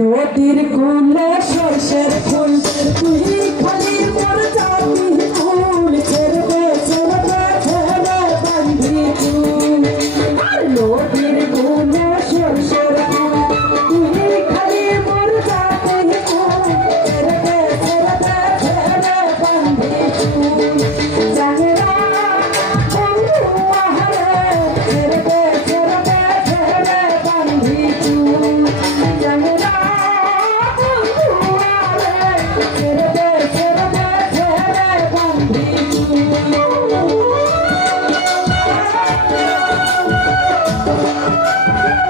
நோத்திருக்குள்ள Música